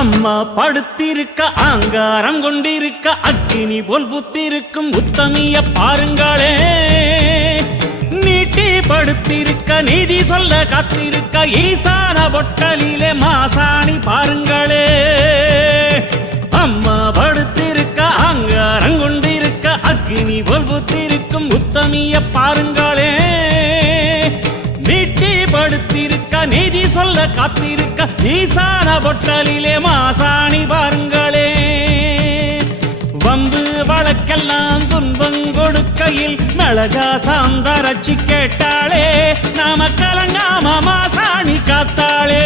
அம்மா படுத்திருக்க ஆங்காரம் கொண்டிருக்க அக்கினி போல் புத்திருக்கும் உத்தமிய பாருங்களே. நீட்டி படுத்திருக்க நீதி சொல்ல காத்திருக்க ஈசான பொட்டலிலே மாசாணி பாருங்களே. அம்மா படுத்திருக்க ஆங்காரம் கொண்டிருக்க அக்கினி போல் புத்திருக்கும் உத்தமிய பாருங்களே. நீட்டி படுத்திருக்க நீதி சொல்ல காத்திருக்க ஈசான பொட்டலிலே மாசாணி பாருங்களே. வம்பு வழக்கெல்லாம் துன்பம் கொடுக்கையில் மிளகா சாந்தரச்சி கேட்டாளே. நாம கலங்காம மாசாணி காத்தாளே.